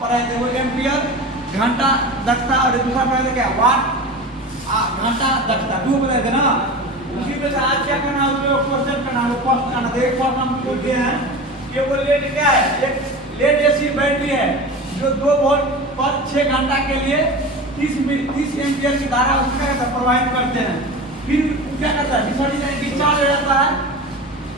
पर है देखो एम्पियर घंटा दक्षता और दूसरा पढ़ा था क्या वाट घंटा दक्षता दो बताए थे ना। उसी पे से आज क्या करना है उसमें क्वेश्चन करना है फर्स्ट करना है। एक फर्स्ट हम बोलते हैं कि वो लेड क्या है एक लेड एसिड बैटरी है जो 2 वोल्ट पर 6 घंटा के लिए 30 एम्पियर की धारा उसका प्रवाहित करते हैं। फिर क्या करता है डिस्चार्ज हो जाता है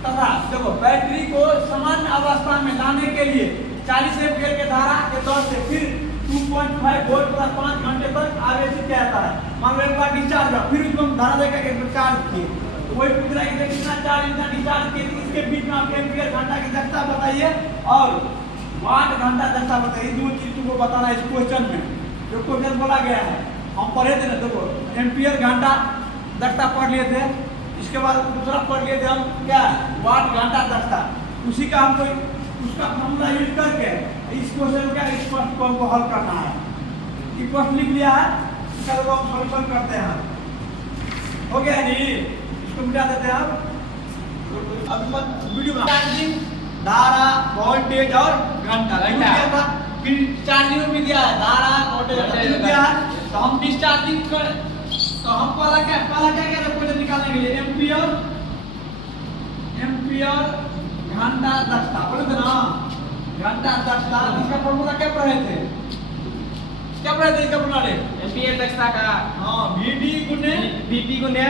तथा देखो बैटरी को सामान्य अवस्था में लाने के लिए 40 एम्पियर के धारा के दौर से फिर 2.5 वोल्ट पर 5 घंटे तक आवेशित किया जाता है। मान लो एक बार डिस्चार्ज हुआ फिर उसको हम धारा देकर चार्ज किए तो वही पूछ रहा है कि कितना चार्ज इतना डिस्चार्ज किए इसके बीच में आप एम्पियर घंटा की दक्षता बताइए और वाट घंटा दक्षता बताइए। दो चीज तुमको बताना है इस क्वेश्चन में जो क्वेश्चन बोला गया है हम पढ़े थे ना। देखो एम्पियर घंटा दक्षता पढ़ लिए थे इसके बाद दूसरा पढ़ लिए थे हम क्या वाट घंटा दक्षता उसी का हमको उसका फॉर्मूला यूज करके इस क्वेश्चन क्या इस प्रश्न को हमको हल करना है। ये प्रश्न लिख लिया है इसका तो हम सॉल्यूशन करते हैं। हो गया जी इसको मिटा देते हैं अब वीडियो में चार्जिंग धारा वोल्टेज और घंटा दिया था फिर चार्जिंग में दिया है धारा वोल्टेज दिया है तो हम डिस्चार्जिंग कर तो हम पहला क्या क्या क्वेश्चन निकालने के लिए एम्पियर घंटा दक्षता बोले थे ना घंटा दक्षता इसका फॉर्मूला क्या पढ़े थे इसका फॉर्मूला रे एम्पियर दक्षता का हां VD गुने VP गुने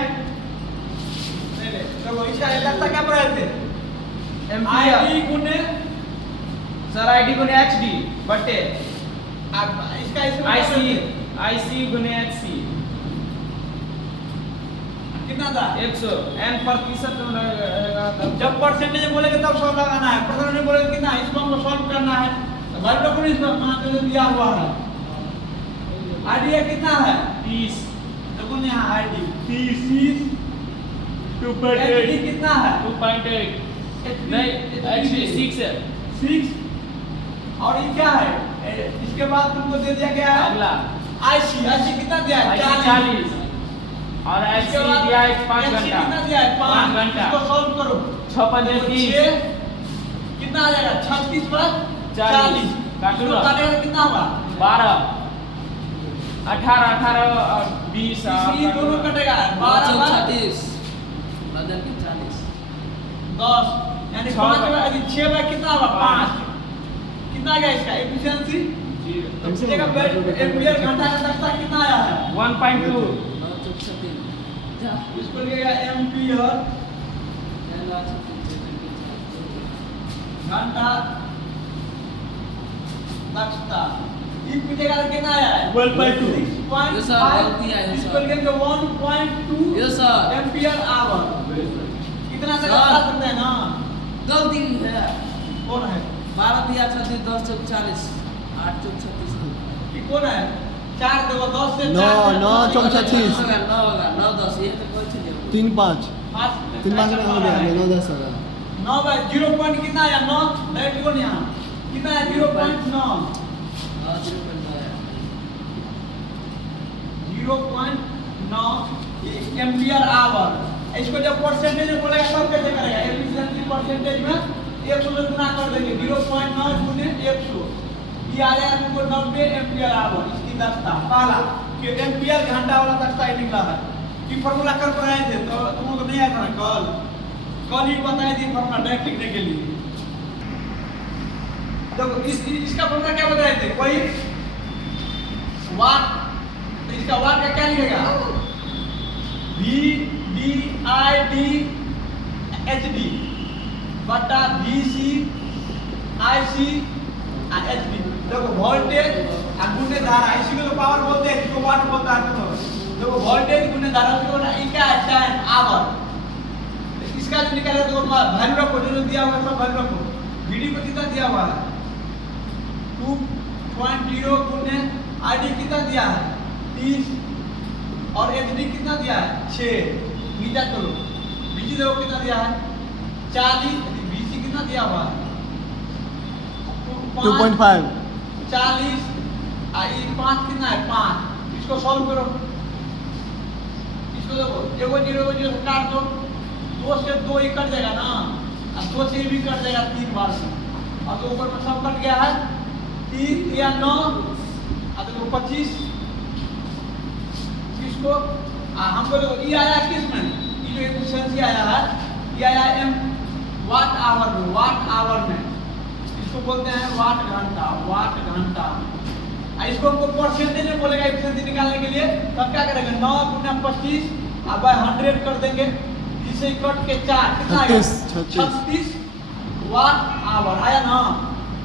देखो इसका दक्षता क्या पढ़े थे एम्पियर ID गुने सर ID गुने HD बटे इसका इसमें IC गुने HC कितना था 100 n प्रतिशत रहेगा तब जब परसेंटेज बोलेंगे तब सॉल्व लगाना है परसेंटेज बोलेंगे कितना इसको हमको सॉल्व करना है तो वैल्यू को इसमें बना के दिया हुआ है। आईडिया कितना है 30 देखो यहाँ आईडी 30 2.8 कितना है 2.8 नहीं actually 6 है 6 और ये क्या है इसके बाद तुमको दे दिया गया है अगला आईसी कितना दिया है 40 और ऐसे दिया है 5 घंटा कितना दिया है 5 घंटा इसको सॉल्व करो 6 5 30 कितना आ जाएगा 36 पर 40 काटो ना काटेगा कितना होगा 12 18 18 और 20 ये दोनों कटेगा 12 पर 36 बदल के 40 10 यानी 5 बार 6 बार कितना होगा 5 कितना आ गया इसका एफिशिएंसी एम्पियर घंटा का दक्षता कितना आया है 1.2 इसको लिया एम्पियर घंटा दक्षता ये पूछेगा तो कितना आया है 12.2 Yes, sir. गलती है, yes, इसको sir. लिखेंगे 1.2 Yes, sir. एम्पियर आवर कितना से Sir. बता सकते हैं ना गलती है कौन है 12 दिया 36 10 चौक 40 8 चौक 36 ये कौन है 4 देखो 10 से 9 4 9 चौक 36 होगा 9 10 ये तो कोई चीज 3 5 3 5 में हो गया 9 10 होगा 9 बाय 0 पॉइंट कितना आया 9 राइट को यहाँ कितना है 0.9 0.9 एम्पियर आवर। इसको जब परसेंटेज में बोलेगा तब कैसे करेगा एफिशिएंसी परसेंटेज में 100 से गुना कर देंगे 0.9 गुने 100 ये आ जाएगा तुमको 90 एम्पियर आवर। इसकी दक्षता पहला कि एम्पियर घंटा वाला दक्षता ही निकला है कि फार्मूला कर पढ़ाए थे तो तुमको नहीं आया था ना कल ही बताए थे फार्मूला डायरेक्ट लिखने के लिए। देखो इसका फार्मूला क्या बताए थे कोई वाट तो इसका वाट का क्या लिखेगा V D I D H D बटा V C I C H D। देखो वोल्टेज और गुणे धारा इसी को तो पावर बोलते हैं इसको वाट बोलता है। देखो वोल्टेज गुणे धारा को ये क्या है टाइम आवर। इसका जो निकालेगा तो वैल्यू रखो जो दिया हुआ है सब वैल्यू रखो। VD को कितना दिया हुआ है 2.0 गुणे ID कितना दिया है 30 और HD कितना दिया है 6 नीचा करो BC देखो कितना दिया है 40 BC कितना दिया हुआ है 2.5 40 आई 5 कितना है 5 इसको सॉल्व करो। इसको देखो एगो 0 को 0 से काट दो 2 से 2 ही कट जाएगा ना और 2 से भी कट जाएगा 3 बार से और तो ऊपर में सब कट गया है 3 या 9 तो 25 किसको हमको देखो ये आया किस में ये जो एफिशिएंसी आया है ये आया एम वाट आवर में इसको बोलते हैं वाट घंटा इसको हमको परसेंटेज में बोलेगा एफिशिएंसी निकालने के लिए तब क्या करेंगे 9 × 25 अब 100 कर देंगे इसे कट के 4 कितना आएगा 36 वाट आवर आया ना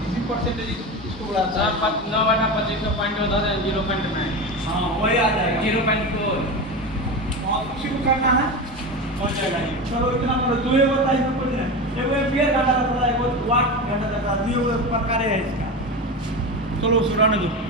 इसी परसेंटेज इसको बोला सर 9/25 का पॉइंट होता है 0.9 हाँ वही आ जाएगा 0.4 और उसी को करना है हो जाएगा ये चलो इतना करो दो ये बताइए मैं कुछ नहीं एगो एम्पियर घंटा रहता है एगो वाट घंटा रहता है ये प्रकार है इसका चलो सुराने दो